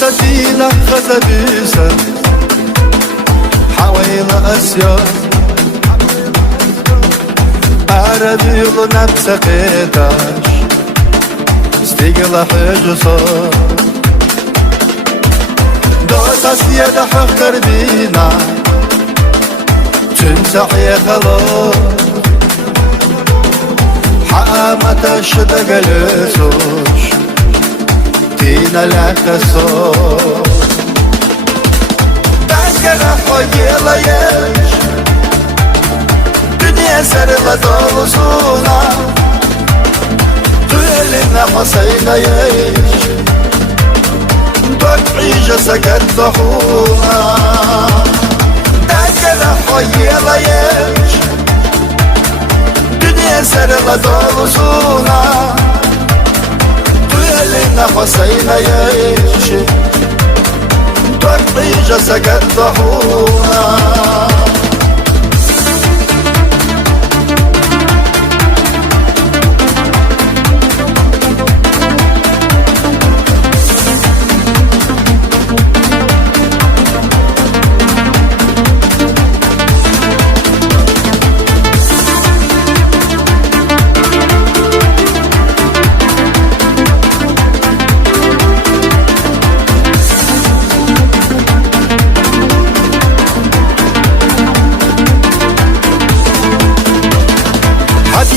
سفينة خزبيسة حوالي أسيا عربي نفس قيداش استيقظ حجصة دوت أسيا حقر بينا تمسح يا خلاص حقامة الشدق لسوش تينا لك الصوت تذكر حقي لا يش دنيا سرلة دولسونا تولينا حسينا يش بقعيجة سكت ضحونا تذكر حقي لا يش دنيا سرلة دولسونا تولينا حسينا يش بقعيجة سكت ضحونا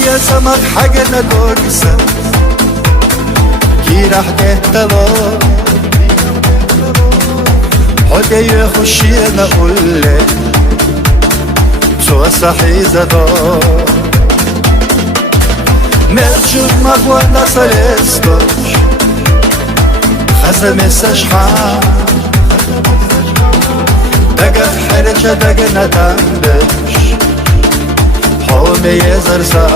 يا سمك حاجنا دوكسة كي راح تهتلو حاجة يخشينا قولي سوى صحيزة دو مرجوك مغوانا سلستوش خزم السشحان دقا حرجة دقا ندندش حومي يزرسا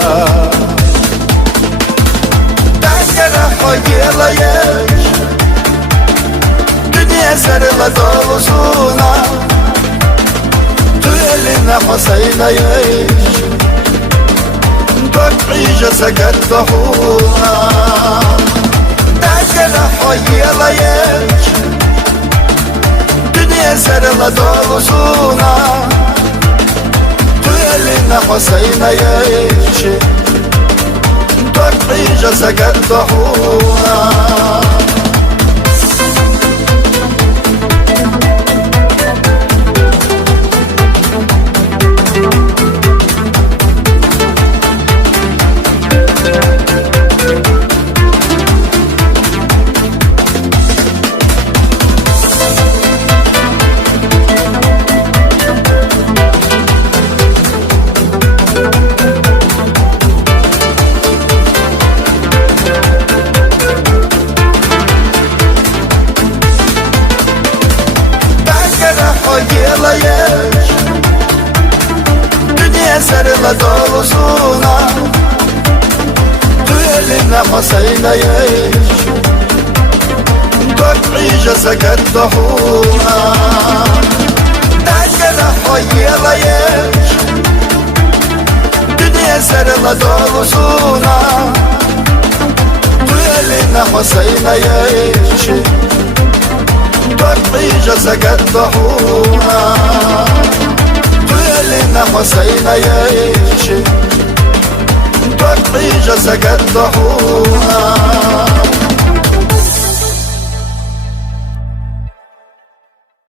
تذكر حقي لا يش دنيا سرلة دولسونا تولينا حسينا يش بقعيجة سكت ضحونا تذكر حقي لا يش دنيا سرلة دولسونا تولينا حسينا يش بقعيجة سكت ضحونا حقي لا يش دنيا سرلة دولسونا تولينا حسينا يش بقعيجة سكت ضحونا تذكر حقي لا يش دنيا سرلة دولسونا تولينا حسينا يش بقعيجة سكت ضحونا تولينا حسينا يش بقعيجة سكت ضحونا